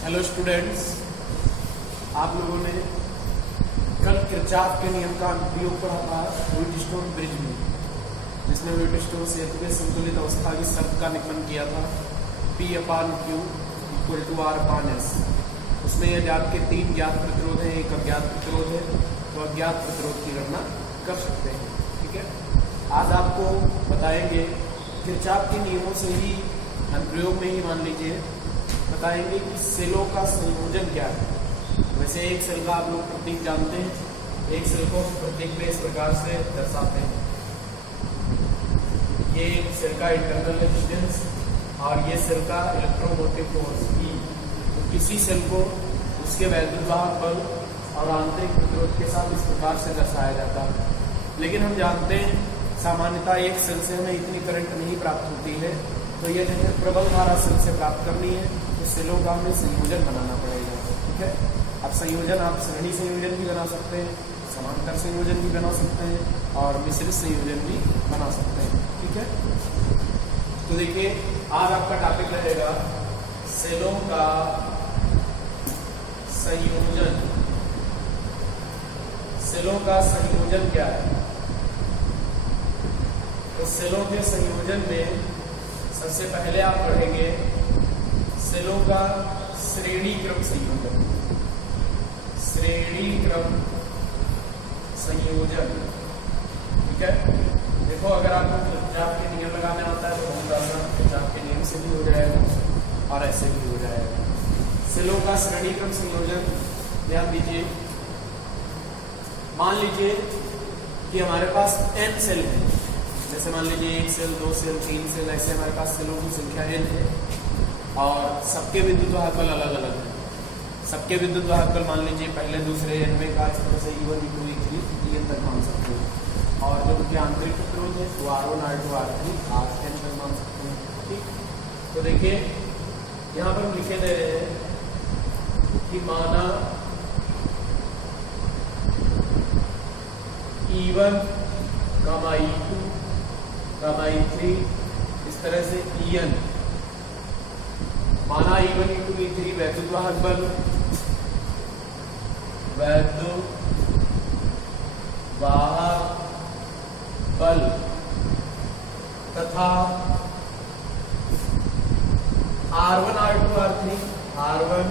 Hello students, आप लोगों ने कल किरचॉफ के नियम का अनुप्रयोग पढ़ा था व्हीटस्टोन ब्रिज में, जिसमें व्हीटस्टोन सेतु के संतुलित अवस्था की शर्त का निगमन किया था P/Q = R/S। उसमें यह ज्ञात के 3 ज्ञात प्रतिरोध हैं, एक अज्ञात प्रतिरोध है, तो अज्ञात प्रतिरोध की गणना कर सकते हैं। ठीक है, आज आपको बताएंगे किरचॉफ के नियमों से ही अनुप्रयोग में ही मान लीजिए बताएंगे कि सेलों का संयोजन क्या है। वैसे एक सेल का आप लोग प्रतीक जानते हैं, एक सेल को प्रतीक में इस प्रकार से दर्शाते हैं। ये एक सेल का इंटरनल रेजिस्टेंस और ये सेल का इलेक्ट्रोमोटिव फोर्स E। तो किसी सेल को उसके वैद्युतवाहक बल और आंतरिक प्रतिरोध के साथ इस प्रकार से दर्शाया जाता है। लेकिन हम जानते हैं सामान्यतः एक सेल से हमें इतनी करंट नहीं प्राप्त होती है, तो ये जैसे प्रबल धारा सेल से प्राप्त करनी है तो सेलों का हमें संयोजन बनाना पड़ेगा। ठीक है, अब संयोजन आप श्रेणी संयोजन भी बना सकते हैं, समांतर संयोजन भी बना सकते हैं और मिश्रित संयोजन भी बना सकते हैं। ठीक है, तो देखिए आज आपका टॉपिक रहेगा सेलों का संयोजन। सेलों का संयोजन क्या है? तो सेलों के संयोजन में सबसे पहले आप पढ़ेंगे सेलों का श्रेणी क्रम संयोजन। श्रेणी क्रम संयोजन, ठीक है। देखो अगर आपको किरचॉफ के नियम लगाने आता है तो बहुत आसान, किरचॉफ के नियम से भी हो जाएगा और ऐसे भी हो जाएगा। सेलों का श्रेणी क्रम संयोजन ध्यान दीजिए। मान लीजिए कि हमारे पास n सेल है, जैसे मान लीजिए 1 सेल, 2 सेल, 3 सेल, ऐसे हमारे पास सेलों की संख्या n है और सबके विद्युत वाहक बल अलग अलग है। सबके विद्युत वाहक बल मान लीजिए पहले दूसरे n में का इस तरह से E1, E2, E3, Tn तक मान सकते हैं और जो उनके आंतरिक प्रतिरोध है वो R1, R2, R3, Rn तक मान सकते हैं। ठीक, तो देखिए यहाँ पर हम लिखे दे रहे हैं कि माना E1, E2, E3, इस तरह से En, माना E1, E2, E3 वैद्युत वाहक बल, वैद्युत वाहक बल तथा R1, R2, R3, R1,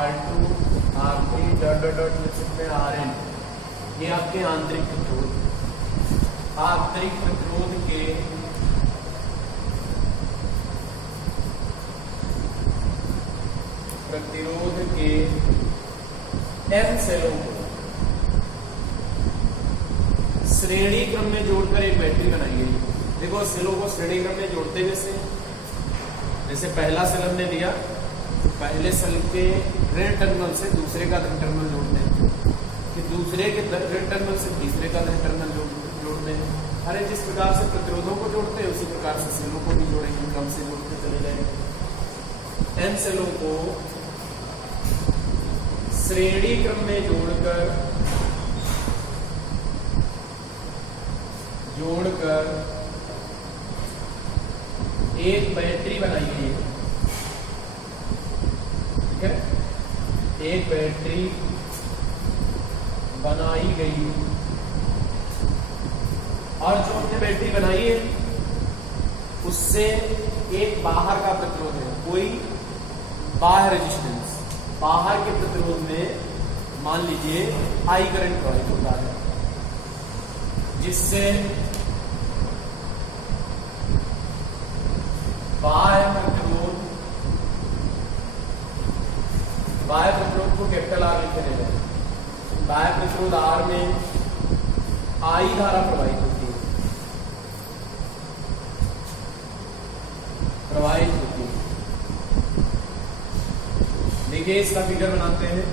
R2, R3 dot लिख सकते हैं Rn। ये आपके आंतरिक प्रतिरोध, आंतरिक प्रतिरोध के n सेलों को श्रेणी क्रम में जोड़कर एक बैटरी बनाई गई। देखो सेलों को श्रेणी क्रम में जोड़ते जैसे पहला सेल हमने लिया तो पहले सेल के ऋण टर्मिनल से दूसरे का धन टर्मिनल जोड़ते हैं, फिर दूसरे के ऋण टर्मिनल से तीसरे का धन टर्मिनल जोड़ते हैं। अरे जिस प्रकार से प्रतिरोधों को जोड़ते हैं उसी प्रकार से सेलों को भी जोड़ेंगे, क्रम से जोड़ते चले जाएंगे। n सेलों को श्रेणी क्रम में जोड़कर एक बैटरी बनाई गई है। ठीक है, एक बैटरी बनाई गई और जो हमने बैटरी बनाई है उससे एक बाहर का प्रतिरोध है, कोई बाह्य रेजिस्टेंस, बाहर के प्रतिरोध में मान लीजिए I करंट प्रवाहित होता है, जिससे बाह्य प्रतिरोध को कैपिटल R लिखे हैं। बाह्य प्रतिरोध R में I धारा प्रवाहित होती है, देखिए इसका फिगर बनाते हैं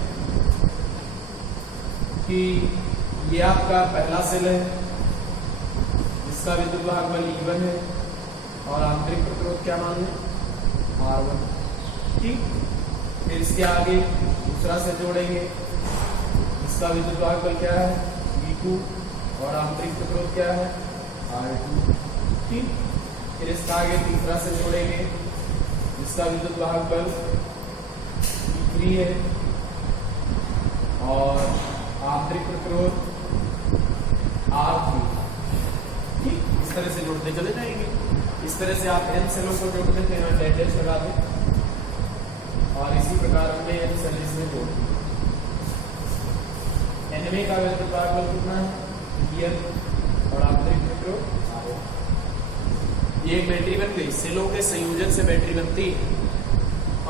कि ये आपका पहला सेल है, इसका विद्युत वाहक बल E1 है और आंतरिक प्रतिरोध क्या मान है R1। ठीक, फिर इसके आगे दूसरा सेल जोड़ेंगे, इसका विद्युत वाहक बल क्या है E2 और आंतरिक प्रतिरोध क्या है R2। ठीक, फिर इसका आगे तीसरा से जोड़ेंगे, जिसका विद्युत वाहक बल E3 है और आंतरिक प्रतिरोध R3। ठीक, इस तरह से जोड़ते चले जाएंगे। इस तरह से आप n सेलों को जोड़ देते हैं, डेड डैश लगा दें और इसी प्रकार हमने n सेल इसमें जोड़ दिए। nवे का वैद्युत भार बल कितना है? E और आंतरिक प्रतिरोध R। ये एक बैटरी बन गई। सेलों के संयोजन से बैटरी बनती है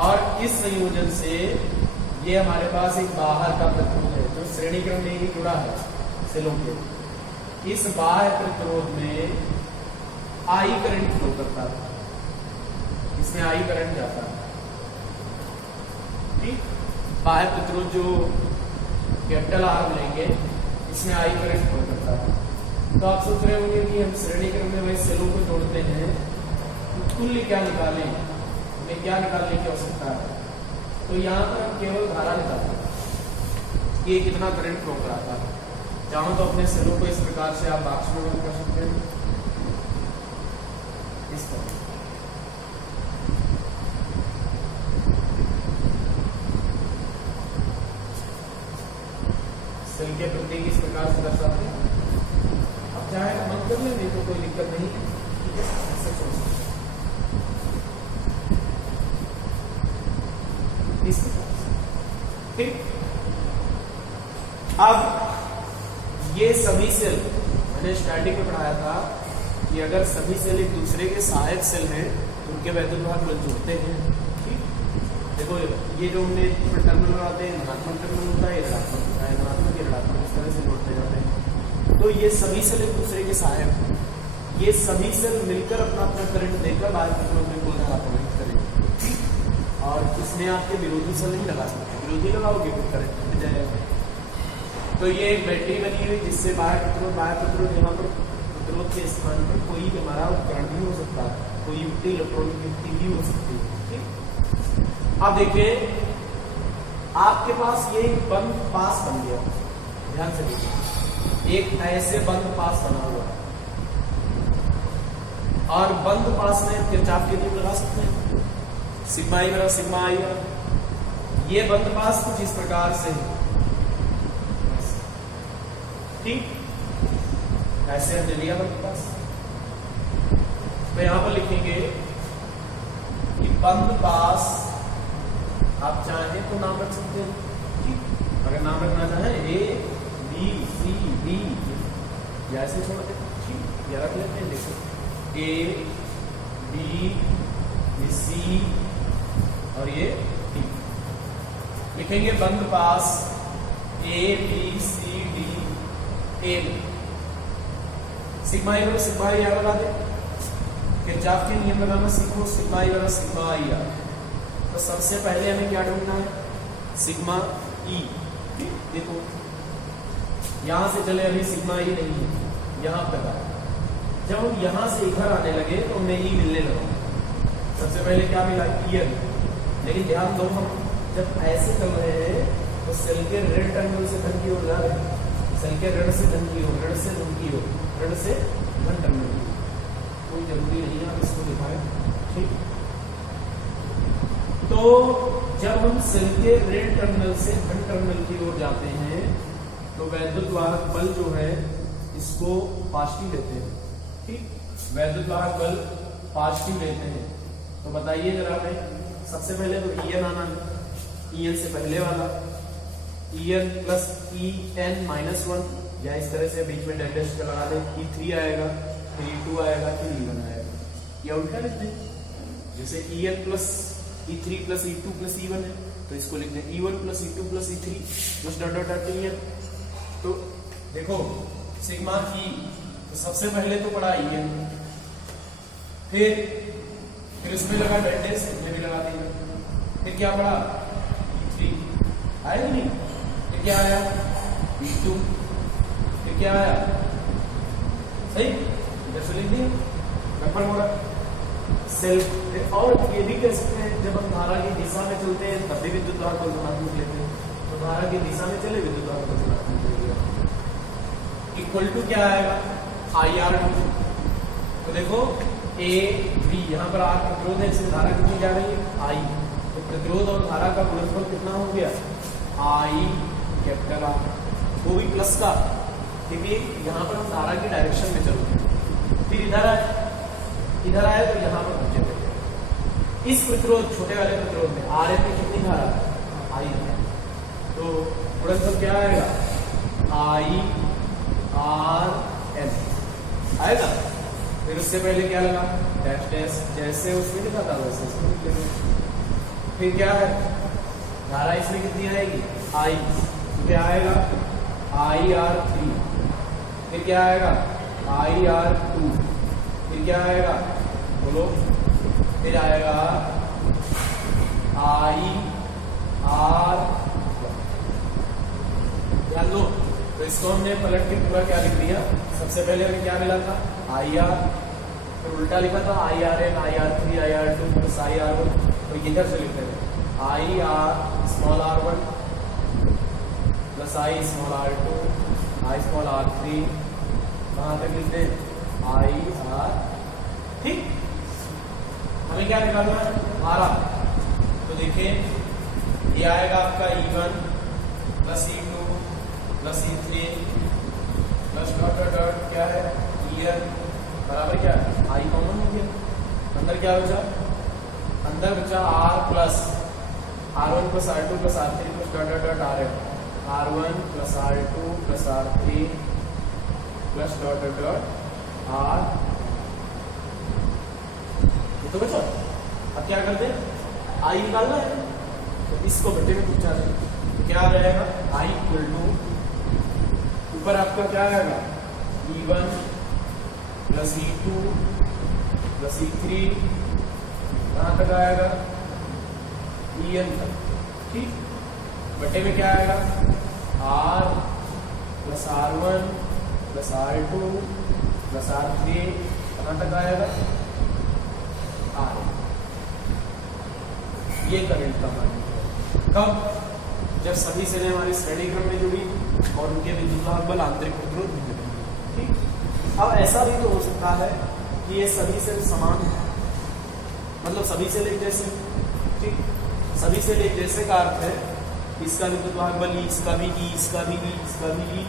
और इस संयोजन से ये हमारे पास एक बाहर का प्रतिरोध है जो श्रेणी क्रम में ही जुड़ा है सेलों के। इस बाह्य प्रतिरोध में आई करंट फ्लो करता है, इसमें आई करंट जाता है। ठीक, बाह्य प्रतिरोध जो कैपिटल R लेंगे इसमें आई करंट फ्लो करता है। तो आप सोच रहे होंगे कि हम श्रेणी क्रम में वही सेलों को जोड़ते हैं तो तुल्य क्या निकालें, हमें क्या निकालने की आवश्यकता है? तो यहाँ पर हम केवल धारा निकालते हैं, ये कितना करंट फ्लो कराता है। चाहो तो अपने सेलों को इस प्रकार से आप बॉक्स में बंद कर सकते हैं, इस तरह। सेल के प्रतीक इस प्रकार से दर्शाते हैं। अब चाहे तो बंद कर लें, तो कोई दिक्कत नहीं है, ऐसे छोड़ सकते हैं इस प्रकार से। ठीक, अब ये सभी सेल मैंने स्टार्टिंग में पढ़ाया था कि अगर सभी सेल एक दूसरे के सहायक सेल हैं तो उनके वैद्युत भार बल जुड़ते हैं। ठीक, देखो ये जो हमने टर्मिनल लगाते हैं, धनात्मक टर्मिनल होता है, ऋणात्मक होता है, धनात्मक या ऋणात्मक, इस तरह से जोड़ते जाते हैं। तो ये सभी सेल एक दूसरे के सहायक हैं। ये सभी सेल मिलकर अपना अपना करंट देकर बाहर प्रतिरोध में कुल धारा प्रवाहित करेंगे और इसमें आपके विरोधी सेल नहीं लगा सकते। विरोधी लगाओगे फिर करंट मिल जाएगा। तो ये एक बैटरी बनी हुई जिससे बाह्य प्रतिरोध यहाँ पर प्रतिरोध के स्थान पर कोई हमारा उपकरण भी हो सकता है, कोई युक्ति इलेक्ट्रॉनिक युक्ति भी हो सकती है। ठीक, अब देखिए आपके पास ये बंद पास बन गया, ध्यान से देखिए, एक ऐसे बंद पास बना हुआ है और बंद पास में किरचॉफ के नियम लगा सकते हैं, सिग्मा ई बराबर सिग्मा आई। ये बंद पास कुछ इस प्रकार से है। ठीक, ऐसे हमने लिया बंद पास। तो यहां पर लिखेंगे कि बंद पास आप चाहें तो नाम रख सकते हैं। ठीक, अगर नाम रखना चाहें ए बी सी डी या ऐसे छोड़ देते हैं। ठीक, या रख लेते हैं, देखो ए बी सी और ये डी लिखेंगे। बंद पास A B C D M, sigma E बराबर सिग्मा आई आर लगा दे। किरचॉफ के नियम लगाना सीखो, सिग्मा ई बराबर सिग्मा आई आर। तो सबसे पहले हमें क्या ढूंढना है? सिग्मा ई। देखो यहां से चले, अभी सिग्मा ई नहीं है, यहां पर जब हम यहां से इधर आने लगे तो हमें ई मिलने लगा। सबसे पहले क्या मिला? ई। लेकिन ध्यान दो, हम जब ऐसे चल रहे हैं तो सेल के ऋण टर्मिनल से धन की ओर जा रहे हैं, सेल के ऋण से धन की ओर, ऋण से धन की ओर, ऋण से धन टर्मिनल की। कोई जरूरी नहीं है आप इसको दिखाएं। ठीक, तो जब हम सेल के ऋण टर्मिनल से धन टर्मिनल की ओर जाते हैं तो वैद्युत वाहक बल जो है इसको पॉजिटिव लेते हैं। ठीक, वैद्युत वाहक बल पॉजिटिव लेते हैं। तो बताइए जरा हमें, सबसे पहले तो En आना है, En से पहले वाला En प्लस En माइनस 1 या इस तरह से बीच में डेल्टा टेस्ट लगा दे। E3 आएगा, फिर E2 आएगा, फिर E1 आएगा, या उल्टा लिख दें। जैसे En plus E3 plus E2 plus E1 है तो इसको लिख दें E1 plus E2 plus E3 plus dot dot dot En। तो देखो सिग्मा E, तो सबसे पहले तो पढ़ा En, फिर इसमें लगा डेल्टा टेस्ट, इसमें भी लगा देंगे। फिर क्या पढ़ा? E3 आया नहीं, फिर क्या आया? E2, फिर क्या आया? सही, इधर से लिख दिया, नंबर हो रहा सेल। और ये भी कह सकते हैं जब हम धारा की दिशा में चलते हैं तब भी विद्युत धारा को धनात्मक लेते हैं, तो धारा की दिशा में चले विद्युत धारा को धनात्मक लेते। इक्वल टू क्या आएगा? IR2। तो देखो ए बी, यहाँ पर आर प्रतिरोध है, इसमें धारा कितनी जा रही है? I। तो प्रतिरोध और धारा का गुणनफल कितना हो गया, आई कैपिटल आर, वो भी प्लस का, क्योंकि यहाँ पर हम धारा की डायरेक्शन में चलोगे। फिर इधर आए तो यहाँ पर पहुंचे थे। इस प्रतिरोध छोटे वाले प्रतिरोध में आर एन में कितनी धारा, आई है, तो गुणनफल क्या आएगा, आई आर एन आएगा। फिर उससे पहले क्या लगा, डैश डैश, जैसे उसमें लिखा था वैसे इसमें लिख लेंगे। फिर क्या है, धारा इसमें कितनी आएगी, आई, तो क्या आएगा, आई आर 3, फिर क्या आएगा, आई आर 2, फिर क्या आएगा, बोलो, फिर आएगा आई आर, ध्यान दो। तो इसको हमने पलट के पूरा क्या लिख दिया, सबसे पहले हमें क्या मिला था, आई आर, फिर उल्टा लिखा था I R N, I R 3, I R 2 plus I R 1, तो इधर से लिखते थे I R small R 1 plus I small R 2, I small R 3, कहाँ तक लिखते हैं, आई आर, ठीक। हमें क्या निकालना है, धारा, तो देखिए ये आएगा आपका E1 plus E2 plus E3 plus dot dot dot क्या है, EN बराबर क्या है, आई कॉमन हो गया, अंदर क्या बचा, अंदर बचा R plus R1 plus R2 plus R3 plus dot dot dot RN, R1 plus R2 plus R3 plus dot dot dot R, ये तो बचा। अब क्या करते हैं, आई निकालना है, तो इसको बटे में पूछा है, तो क्या आ जाएगा, आई इक्वल टू, ऊपर आपका क्या आएगा, E1 plus E2 plus E3, कहाँ तक आएगा, EN तक, ठीक। बटे में क्या आएगा, R plus R1 plus R2 plus R3, कहाँ तक आएगा, R, ये करंट का मान है। कब, जब सभी सेलें हमारी श्रेणी क्रम में जुड़ी और उनके विद्युत भाग बल आंतरिक प्रतिरोध भी जुड़े, ठीक। अब ऐसा भी तो हो सकता है कि ये सभी सेल समान, मतलब सभी सेल एक जैसे, ठीक, सभी सेल एक जैसे का अर्थ है इसका विद्युत भाग बल ई, इसका भी ई, इसका भी ई, इसका भी ई,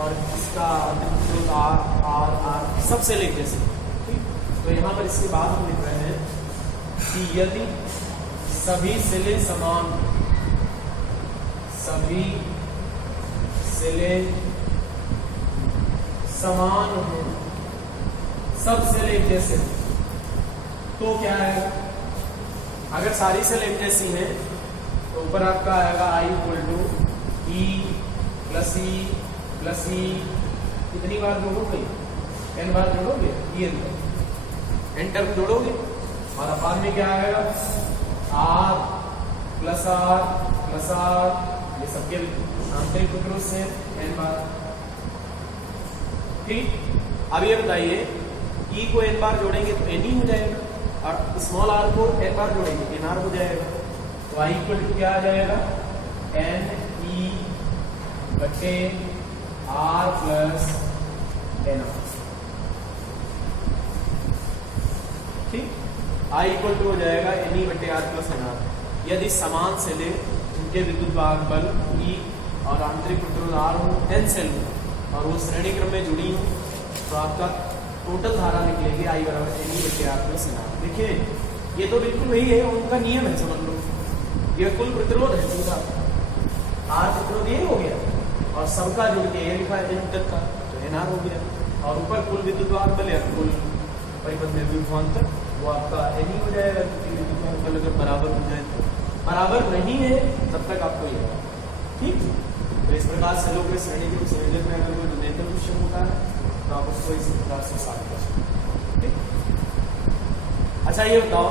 और इसका आंतरिक प्रतिरोध आर आर आर, सब सेल एक जैसे, ठीक। तो यहाँ पर इसके बाद हम लिख रहे हैं कि यदि सभी सेलें समान, सभी सेलें समान हो, सब सेल एक जैसे, तो क्या है, अगर सारी सेल एक जैसी हैं तो ऊपर आपका आएगा I equal to E plus E plus E, कितनी बार जोड़ोगे, n बार जोड़ोगे, एन टर्म जोड़ोगे, और अपान में क्या आएगा, R plus R plus R, ये सबके आंतरिक प्रतिरोध से n बार, ठीक। अब ये बताइए, E को n बार जोड़ेंगे तो n ही हो जाएगा, और स्मॉल r को n बार जोड़ेंगे nr हो जाएगा, तो I इक्वल टू क्या आ जाएगा, n E बटे r प्लस nr, ठीक। I इक्वल टू हो जाएगा n E बटे r प्लस nr। यदि समान सेलें उनके विद्युत भाग बल E और आंतरिक प्रतिरोध R हो, n सेल हो, और वो श्रेणी क्रम में जुड़ी हो, तो आपका टोटल धारा निकलेगी I बराबर n E बटे r प्लस nr। देखिए ये तो बिल्कुल वही है, उनका नियम है, समझ लो, ये कुल प्रतिरोध है पूरा, R प्रतिरोध ये हो गया, और सबका जुड़ के ये लिखा है n तक का, तो nr हो गया, और ऊपर कुल विद्युत भाग बल है, कुल परिपथ में विभवांतर, वो आपका n ही हो जाएगा, क्योंकि विद्युत भाग बल अगर बराबर हो जाए तो, बराबर नहीं है तब तक आपको ये, ठीक। तो इस प्रकार सेलों के श्रेणी क्रम संयोजन में अगर कोई न्यूनतम विषम होता है तो आप उसको इस प्रकार से साबित कर सकते हैं, ठीक। अच्छा ये बताओ,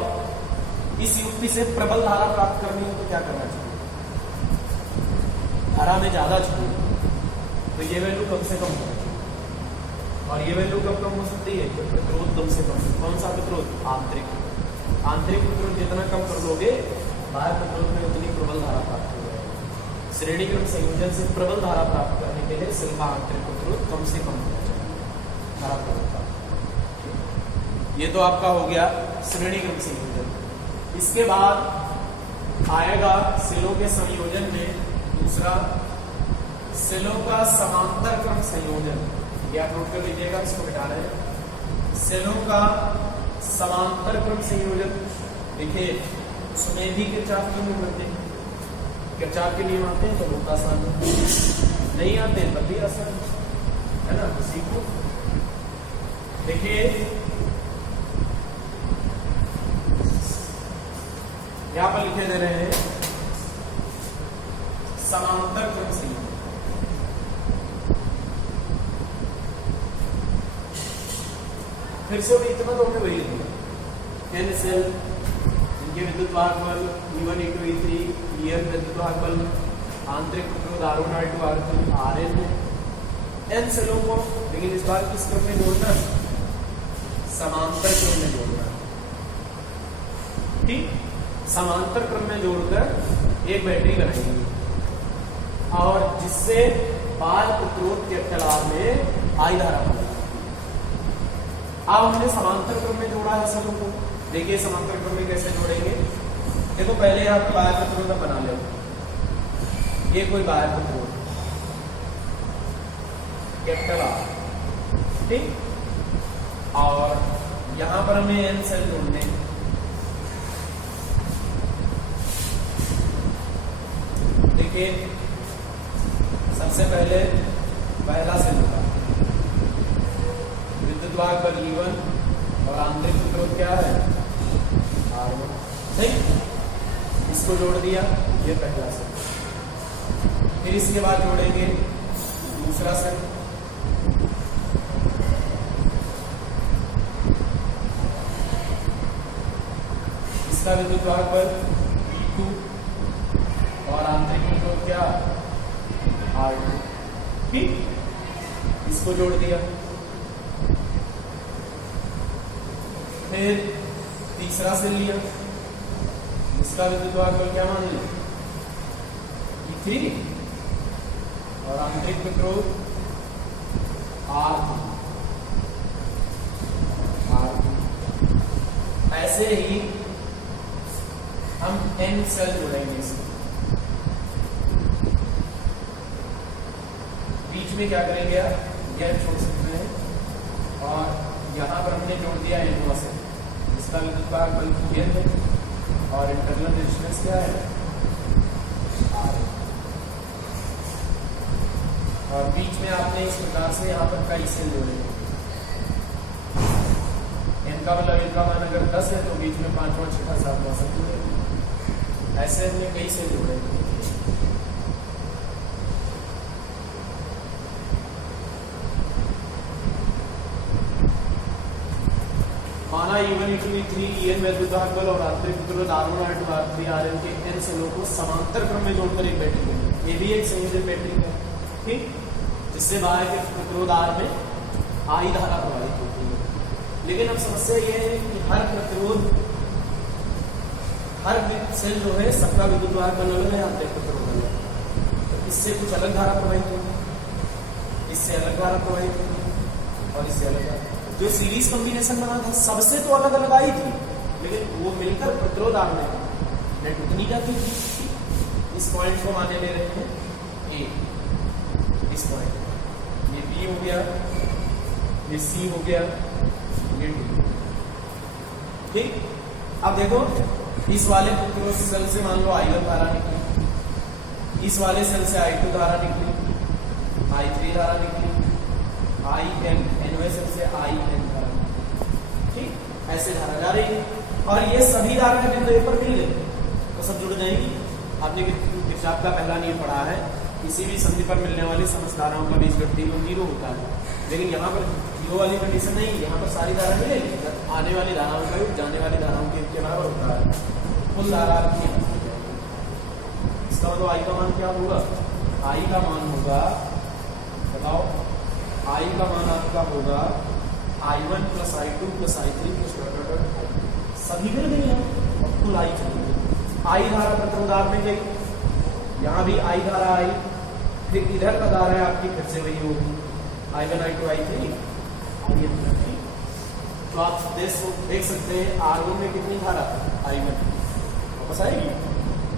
इस युक्ति से प्रबल धारा प्राप्त करनी हो तो क्या करना चाहिए, धारा में ज्यादा चाहिए तो ये वैल्यू कम से कम होना चाहिए, और ये वैल्यू कब कम हो सकती है, तो प्रतिरोध कम से कम, कौन सा प्रतिरोध, आंतरिक, आंतरिक प्रतिरोध जितना कम कर लोगे बाहर प्रतिरोध में उतनी प्रबल धारा प्राप्त हो जाएगी। श्रेणी क्रम संयोजन से प्रबल धारा प्राप्त करने के लिए सेल का आंतरिक प्रतिरोध कम से कम होना चाहिए, धारा प्रबलता। ये तो आपका हो गया श्रेणी क्रम संयोजन। इसके बाद आएगा सेलों के संयोजन में। दूसरा, सेलों का समांतर क्रम संयोजन, ये आप नोट कर लीजिएगा, इसको मिटा रहे हैं। सेलों का समांतर क्रम संयोजन, देखिए उसमें भी किरचॉफ के नियम बनते हैं। किरचॉफ के नियम आते हैं तो बहुत आसान है, नहीं आते हैं तब भी आसान है ना, तो सीखो। देखिए यहां पर लिखे दे रहे हैं समांतर क्रम संयोजन। फिर से इतना तो हमने वही दिया, एन सेल, इनके विद्युत वाहक बल E1 E2 E3, E विद्युत वाहक बल, आंतरिक प्रतिरोध R1 R2 R3 Rn है। एन सेलों को लेकिन इस बार किस क्रम में जोड़ना, समांतर क्रम में जोड़ना, ठीक। समांतर क्रम में जोड़कर एक बैटरी बनाएंगे और जिससे बाह्य प्रतिरोध कैपिटल R में आई धारा बनेगी। अब हमने समांतर क्रम में जोड़ा है सेलों को। देखिए समांतर क्रम में कैसे जोड़ेंगे, देखो पहले आप बाह्य प्रतिरोध बना लो, ये कोई बाह्य प्रतिरोध कैपिटल R, ठीक। और यहां पर हमें एन सेल जोड़ने, देखिए सबसे पहले पहला सेल होगा, विद्युत वाहक बल E1 और आंतरिक प्रतिरोध क्या है R1, ठीक। इसको जोड़ दिया, ये पहला सेल। फिर इसके बाद जोड़ेंगे दूसरा सेल, इसका विद्युत वाहक बल E2 और आंतरिक प्रतिरोध क्या R2, ठीक। इसको जोड़ दिया। फिर तीसरा सेल लिया, इसका विद्युत वाहक बल क्या मान लिया E3 और आंतरिक प्रतिरोध R2। ऐसे ही हम N सेल जोड़ेंगे इसमें। बीच में क्या करेंगे, यह छोड़ सकते हैं और यहाँ पर हमने जोड़ दिया N सेल, इसका विद्युत वाहक बल N है और इंटरनल रेजिस्टेंस क्या है R। और बीच में आपने इस प्रकार से यहाँ पर कई सेल जोड़े, N का मतलब इनका मान अगर 10 है तो बीच में 5 5 6 7 9 सब जोड़े, ऐसे हमने कई सेल जोड़े। माना E1 E2 E3 En विद्युत वाहक बल और आंतरिक प्रतिरोध R1 R2 R3 Rn के n सेलों को समांतर क्रम में जोड़कर एक बैटरी बनी। ये भी एक संयोजन बैटरी है, ठीक, जिससे बाहर के प्रतिरोध R में आई धारा प्रवाहित होती है। लेकिन अब समस्या ये है कि हर प्रतिरोध, हर सेल जो है सबका विद्युत वाहक बल अलग है, आंतरिक प्रतिरोध अलग है, तो इससे कुछ अलग धारा प्रवाहित होगी, इससे अलग धारा प्रवाहित होगी और इससे अलग धारा। जो सीरीज कॉम्बिनेशन बना था सबसे तो अलग अलग आई थी, लेकिन वो मिलकर प्रतिरोध R में नेट उतनी जाती थी। इस पॉइंट को माने ले रहे हैं A, इस पॉइंट ये B हो गया, ये C हो गया, ये D, ठीक। अब देखो इस वाले प्रतिरोध सेल से मान लो I1 धारा निकली, इस वाले सेल से I2 धारा निकली, I3 धारा निकली, IN एनवे सेल से IN धारा, ठीक, ऐसे धारा जा रही है। और ये सभी धारा बिंदु A पर मिल गए तो सब जुड़ जाएंगी। आपने किरचॉफ का पहला नियम पढ़ा है, किसी भी संधि पर मिलने वाली समस्त धाराओं का बीजगणित 0 होता है, लेकिन यहाँ पर 0 वाली कंडीशन नहीं, यहाँ पर सारी धारा मिलेगी, आने वाली धाराओं का योग जाने वाली धाराओं के बराबर होता है, कुल धारा की। इसका मतलब I का मान क्या होगा, I का मान होगा, बताओ, I का मान आपका होगा I1 + I2 + I3 + सभी मिल गई हैं और कुल I चली गई। I धारा प्रतिरोध R में गई, यहाँ भी I धारा आई, फिर इधर का धारा है आपकी फिर से वही होगी I1 I2 I3 I3। तो आप देख सकते हैं R1 में कितनी धारा I1 वापस आएगी,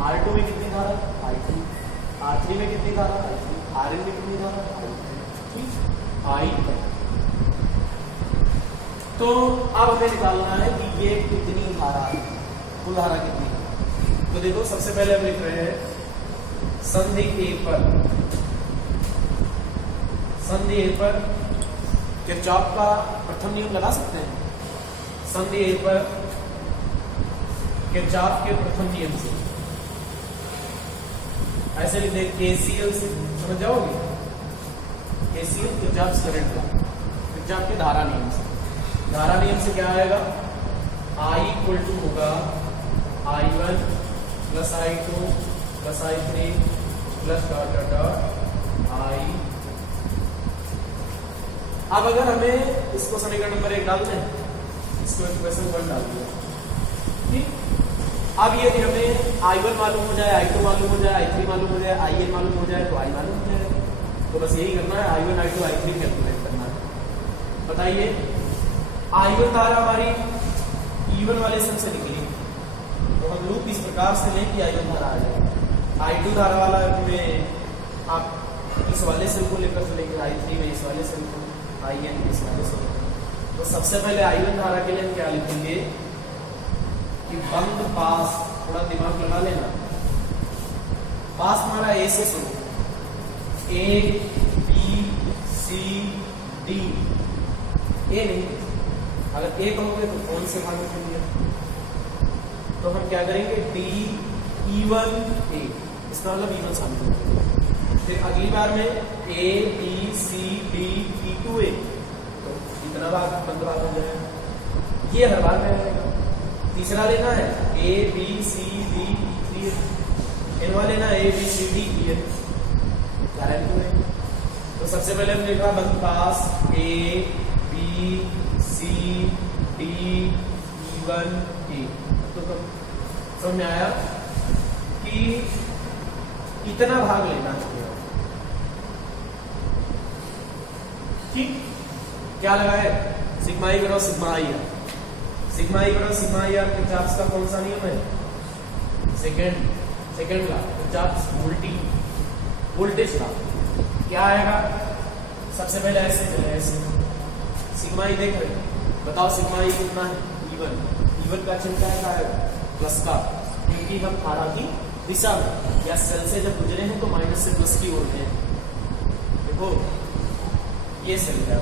R2 में कितनी धारा, I2, R3 में कितनी धारा, I3, Rn में कितनी धारा, I3, I। तो अब हमें निकालना है कि ये कितनी धारा है, कुल धारा कितनी है। तो देखो सबसे पहले हम लिख रहे हैं संधि A पर किरचॉफ का प्रथम नियम लगा सकते हैं। संधि A पर किरचॉफ के प्रथम नियम से ऐसे लिख दे, KCL से समझ जाओगे, KCL Kirchhoff current law, Kirchhoff के धारा नियम से। धारा नियम से क्या आएगा, I इक्वल टू होगा I1 plus I2 plus I3 plus dot dot dot I। अब अगर हमें इसको समीकरण नंबर 1 डाल दें, इसको इक्वेशन 1 डाल दिया, ठीक। अब यदि हमें I1 मालूम हो जाए, I2 मालूम हो जाए, I3 मालूम हो जाए, IN मालूम हो जाए, तो I मालूम हो जाएगा। तो बस यही करना है, I1 I2 I3 कैलकुलेट करना है। बताइए, I1 धारा हमारी E1 वाले सम से निकली, तो हम लूप इस प्रकार से लें कि I1 धारा आ जाए। I2 धारा वाला में आप इस वाले सेल को लेकर चलेंगे, I3 में इस वाले सेल को, IN इस वाले सेल को। तो सबसे पहले I1 धारा के लिए हम क्या लिखेंगे कि बंद पास, थोड़ा दिमाग लगा लेना, पास हमारा A से शुरू, A B C D, A नहीं, अगर A कहोगे तो कौन से भाग में चलिए, तो हम क्या करेंगे D E1 A, इसका मतलब E1 शामिल करेंगे। फिर अगली बार में A B C D E2 A, तो इतना भाग बंद भाग हो जाएगा, ये हर बार में रहेगा। तीसरा लेना है A B C D E3, Innova लेना है A B C D E N, तो सबसे पहले हमने लिखा बंद पास A B C D E1 A। तो समझ में आया कि इतना भाग लेना चाहिए, ठीक। क्या लगा है, सिग्मा ई बराबर sigma I R, sigma E बराबर सिग्मा आई आर किरचॉफ का कौन सा नियम है, सेकंड का किरचॉफ वोल्टेज का। क्या आएगा, सबसे पहले ऐसे चले, ऐसे सिग्मा ई देख रहे, बताओ सिग्मा ई कितना है, E1 का चिन्ह क्या आएगा, प्लस का, क्योंकि हम धारा की दिशा में या सेल से जब गुजरे हैं तो माइनस से प्लस की ओर हैं। देखो ये सेल है,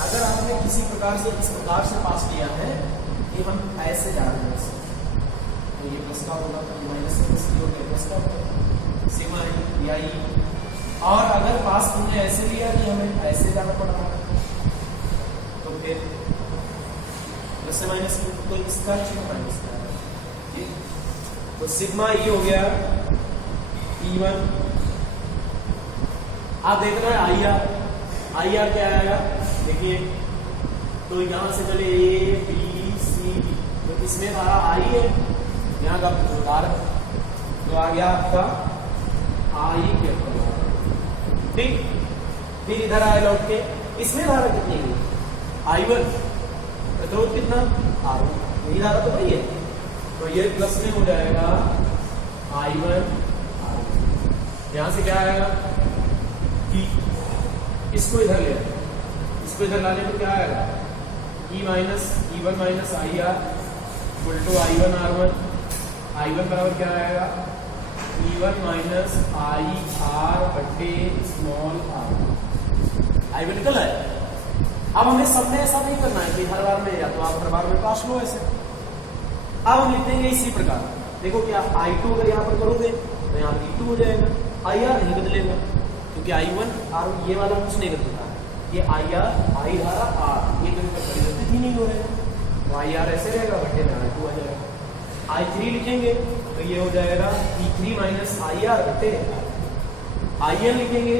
अगर आपने किसी प्रकार से इस प्रकार से पास किया है कि हम ऐसे जा रहे हैं, तो ये प्लस का होगा, ये माइनस से प्लस की ओर प्लस का होगा, सिग्मा या ई। और अगर पास तुमने ऐसे लिया कि हमें ऐसे जाना पड़ रहा है, तो फिर प्लस से माइनस तो इसका चिन्ह माइनस का है, ठीक। तो सिग्मा ई हो गया E1। आप देख रहे हैं आई आर क्या आएगा, देखिए, तो यहां से चले A B C D, तो इसमें धारा आई है, यहाँ का धारा तो आ गया आपका I के ऊपर, ठीक। फिर इधर आए लौट के, इसमें धारा कितनी है, I1, प्रतिरोध कितना, R1, यही धारा तो वही है, तो ये प्लस में हो जाएगा I1 R1। यहां से क्या आएगा कि इसको इधर ले, इसको इधर लाने तो क्या आएगा, E1 minus IR equal to I1 R1, I1 बराबर क्या आएगा, E1 माइनस IR बटे स्मॉल r। I1 निकल आए। अब हमें सब में ऐसा नहीं करना है कि हर बार में, या तो आप हर बार में पास लो ऐसे। अब हम लिख देंगे इसी प्रकार, देखो क्या I2 अगर यहाँ पर करोगे तो यहाँ पर E2 हो जाएगा, IR नहीं बदलेगा क्योंकि I1 R ये वाला कुछ नहीं बदलता है, ये IR I धारा R ये कहीं पर परिवर्तित ही नहीं हो रहे हैं, तो IR ऐसे रहेगा, बटे में I2 आ जाएगा। I3 लिखेंगे तो ये हो जाएगा E3 माइनस IR बटे IN लिखेंगे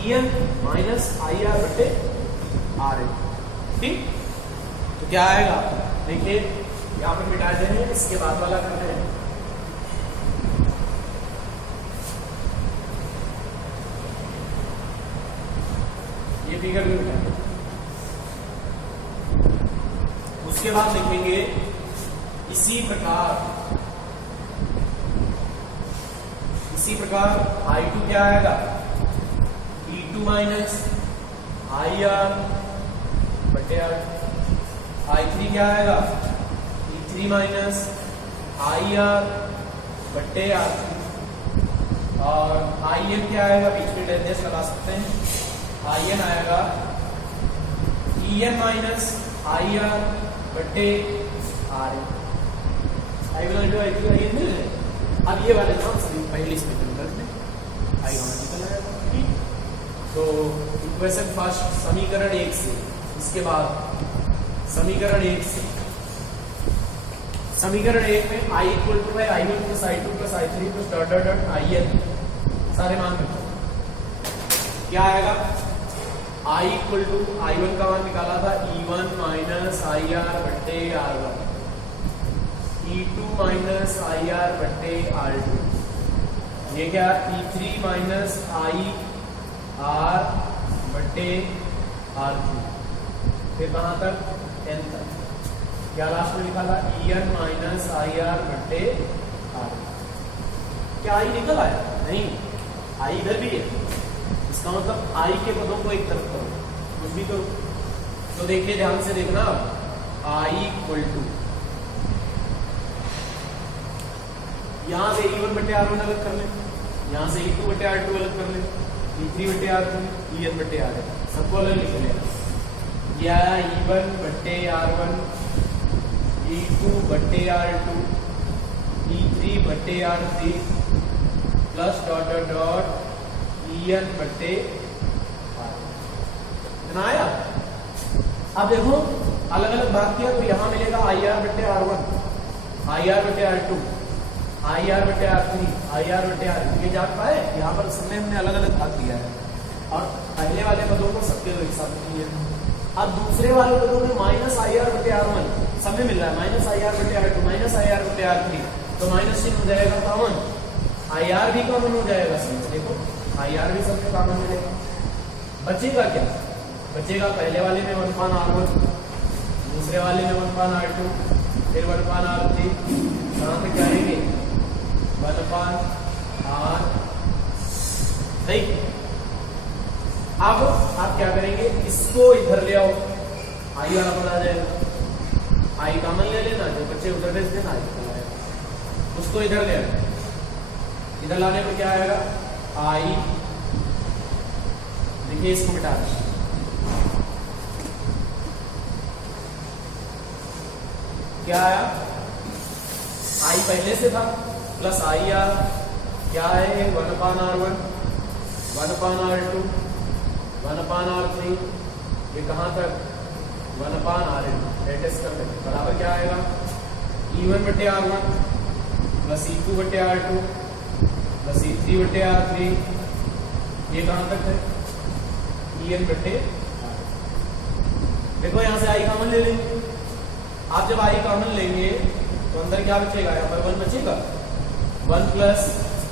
EN माइनस IR बटे RN, ठीक। तो क्या आएगा, देखिए यहाँ पर मिटा देंगे, इसके बाद वाला करते हैं। ये फिगर भी मिटा दें, उसके बाद लिखेंगे इसी प्रकार I2 क्या आएगा, E2 माइनस IR बटे R। I3 क्या आएगा, E3 माइनस IR बटे R3। और IN क्या आएगा, बीच में डेरिवेटिव लगा सकते हैं, IN आएगा EN माइनस IR बटे RN। अब ये वाले नाम सभी पहले इसमें कर दें, आई निकल आएगा। ठीक, तो इक्वेशन फर्स्ट समीकरण 1 से, इसके बाद समीकरण 1 से, समीकरण 1 में I इक्वल टू है I1 plus I2 plus I3 plus dot dot dot IN सारे मान रखो। क्या आएगा, I इक्वल टू I1 का मान निकाला था E1 माइनस IR बट्टे R1, E2 माइनस IR बट्टे R2, ये क्या E3 माइनस IR बट्टे R3, फिर कहां तक, n तक। क्या लास्ट में लिखा था EN माइनस IR बट्टे R। क्या I निकल आया, नहीं, I इधर भी है, इसका मतलब I के पदों को एक तरफ करो, कुछ भी करो। तो देखिए ध्यान से देखना, I इक्वल टू यहां से E1 बटे R1 अलग कर ले, यहां से E2 बटे R2 अलग कर ले, E3 बटे R3, EN बटे RN, सबको अलग लिख ले। या E1 बटे R1, E2 बटे R2, E3 बटे R3 plus dot dot dot EN बटे RN आया। अब देखो अलग अलग भाग किया तो यहाँ मिलेगा IR बटे R1, IR बटे R2, IR बटे R3, IR बटे R। ये जान पाए, यहाँ पर सबने हमने अलग अलग भाग दिया है, और पहले वाले पदों को सबके दो एक साथ किए। अब दूसरे वाले पदों में माइनस IR बटे R1 सब में मिल रहा है, माइनस IR बटे R2 माइनस IR बटे R3, तो माइनस चिन्ह हो जाएगा कॉमन, IR भी कॉमन हो जाएगा सब। देखो IR भी सब में कॉमन मिलेगा। बचेगा क्या, बचेगा पहले वाले में 1 पान R1, दूसरे वाले में 1 पान R2, फिर 1 पान R3, कहां तक जाएंगे 1 पान R। सही। अब आप क्या करेंगे, इसको इधर ले आओ, I वाला पद आ जाएगा, I कॉमन ले लेना, जो बच्चे उधर भेज देना, I निकल आएगा। उसको इधर ले आओ, इधर लाने पर क्या आएगा, I, देखिए इसको मिटा दें, क्या आया, I पहले से था प्लस IR, क्या है 1 पान R1, 1 पान R2, 1 पान R3, ये कहां तक 1 पान RN, लेटेस्ट कर देंगे, बराबर क्या आएगा E1 बटे R1 प्लस E2 बटे R2 प्लस E3 बटे R3, ये कहां तक है EN बटे R। देखो यहां से I कॉमन ले लेंगे, आप जब I कॉमन लेंगे तो अंदर क्या बचेगा, यहाँ पर 1 बचेगा, 1 प्लस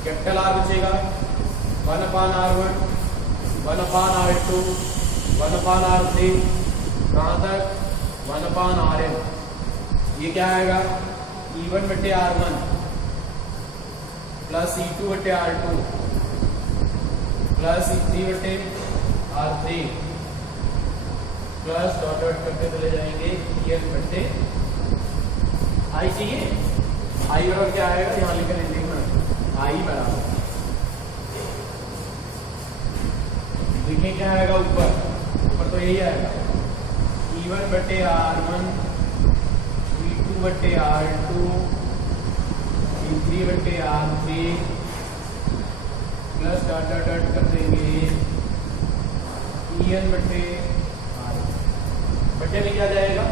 कैपिटल R बचेगा, 1 पान R1, 1 पान R2, 1 पान R3, कहां तक 1 पान RN, ये क्या आएगा E1 बटे R1 प्लस E2 बटे R2 प्लस E3 बटे R3 प्लस डॉट डॉट करते चले जाएंगे EN बटे I चाहिए, I बराबर क्या आएगा, यहाँ लिखकर लिखना I बराबर, देखिए क्या आएगा ऊपर तो यही आएगा E1 बटे R1, E2 बटे R2, E3 बटे R3 plus dot dot dot कर देंगे EN बटे R। बटे में क्या जाएगा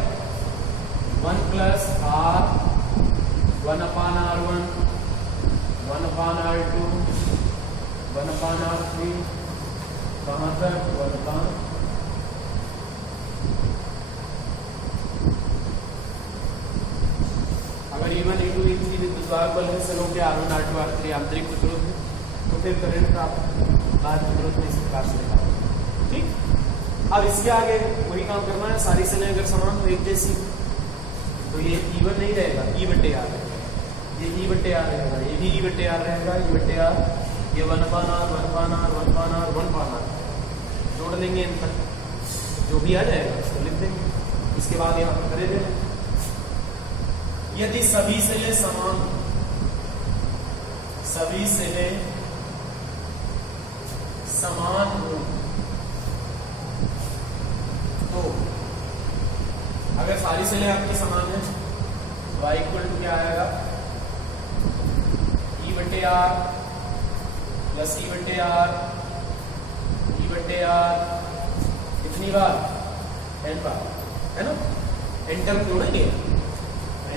1 प्लस R, 1 अपान R1, 1 अपान R2, 1 अपान R3, कहां तक 1 अपान। अगर E1 E2 E3 विद्युत वाहक बल है सलों के R1 R2 R3 आंतरिक प्रतिरोध है, तो फिर करंट का बाहर प्रतिरोध में इस प्रकार से लिखा। ठीक, अब इसके आगे वही काम करना है, सारी सेलें अगर समान हो एक जैसी तो तो ये E1 नहीं रहेगा, E बटे आर रहेगा, ये E बटे आर रहेगा, ये भी E बटे आर रहेगा, E बटे आर, ये 1/r 1/r 1/r 1/r जोड़ देंगे इन तक, जो भी आ जाएगा उसको लिख देंगे। इसके बाद यहाँ पर करे देना, यदि सभी सेलें समान, सभी सेलें समान हो तो, अगर सारी सेलें आपकी समान है y इक्वल टू क्या आएगा, E बटे आर प्लस E बटे आर, E बटे आर कितनी बार, n बार, है ना, n टर्म जोड़ेंगे,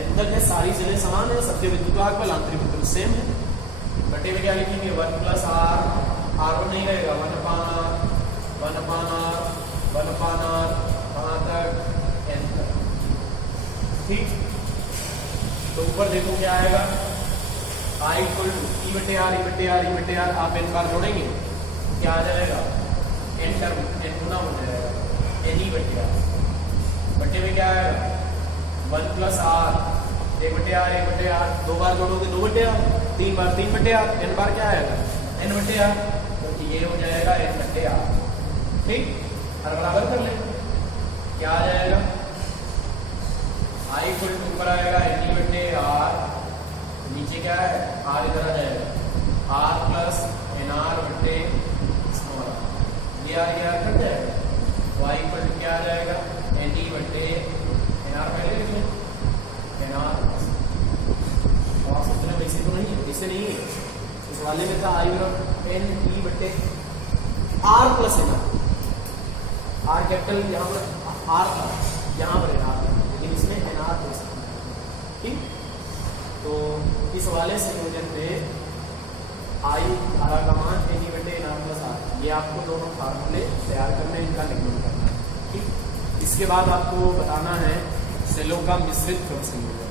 n तक है, सारी सेलें समान है, सत्य विद्युत भागफल आंतरिक विद्युत सेम है, बटे में क्या लिखेंगे 1 प्लस आर, R1 नहीं रहेगा, 1/r 1/r कहाँ तक, n तक, ठीक। तो ऊपर देखो क्या आएगा, I इक्वल टू E बटे आर, E बटे आर, E बटे आर, आप n बार जोड़ेंगे क्या आ जाएगा, n टर्म n गुना हो जाएगा, n E बटे आर, बटे में क्या आएगा 1 प्लस आर, 1 बटे आर 1 बटे आर, 2 बार जोड़ोगे 2 बटे आर, 3 बार 3 बटे आर, n बार क्या आएगा n बटे आर, तो ये हो जाएगा n बटे आर, ठीक। और बराबर कर ले, क्या आ जाएगा, I इक्वल टू ऊपर आएगा n E बटे आर, नीचे क्या है r इधर आ जाएगा r प्लस nr बटे स्मॉल r, ये r कट जाएगा, y इक्वल टू क्या आ जाएगा n E बटे nr, पहले लिख लें nr, और सोचना वैसे तो नहीं है, वैसे नहीं है, इस वाले में था I n E बटे r plus nr, r capital यहाँ पर r था, यहाँ पर r, लेकिन इसमें nr प्लस, ठीक। तो इस वाले संयोजन पे I धारा का मान n E बटे nr प्लस r, ये आपको दोनों फार्मूले तैयार करने, इनका निगमन करना है, ठीक। इसके बाद आपको बताना है सेलों का मिश्रित क्रम संयोजन।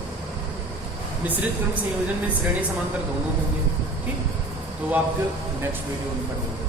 मिश्रित क्रम संयोजन में श्रेणी समांतर दोनों होंगे, ठीक। तो आपको नेक्स्ट वीडियो में पढ़ेंगे।